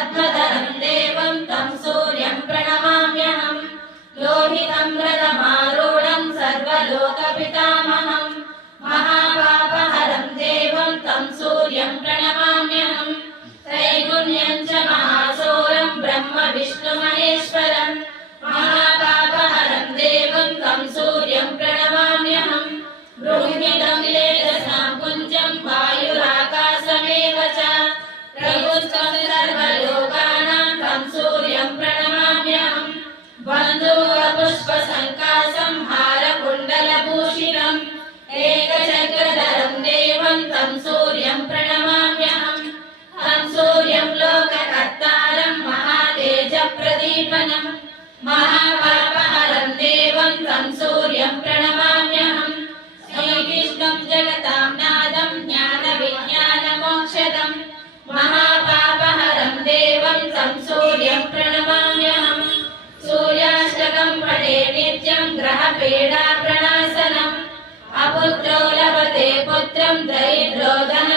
पद्मधरं देवं तं सूर्यं प्रणमाम्यहं लोहितं रथमारूढं सर्वलोकपितामहं महापापहरं देवं तं सूर्यं प्रणमाम्यहं त्रैगुण्यं च महासौरं ब्रह्म विष्णुमहेश्वरं महापापहरं देवं तं सूर्यं प्रणमाम्यहं बृहन्निदं तेजसां पुञ्जं वायुराकाशमेव च प्रभुत्वं सर्वलोकानां तं सूर्यं प्रणमाम्यहं बन्धूकपुष्पसङ्काशं हारकुण्डलभूषितम् एकचक्रधरं देवं तं सूर्यं प्रणमाम्यहं तं सूर्यं लोककर्तारं महातेजप्रदीपनं महापापहरं देवं तं सूर्यं प्रणमाम्यहं श्रीकृष्णं जगतां नादं ज्ञानविज्ञानमोक्षदं महापापहरं देवं तं सूर्यं प्रणमाम्यहं सूर्याष्टकं पठे नित्यं ग्रहपीडाप्रणाशनम् अपुत्रो लभते पुत्रं दरिद्रो धन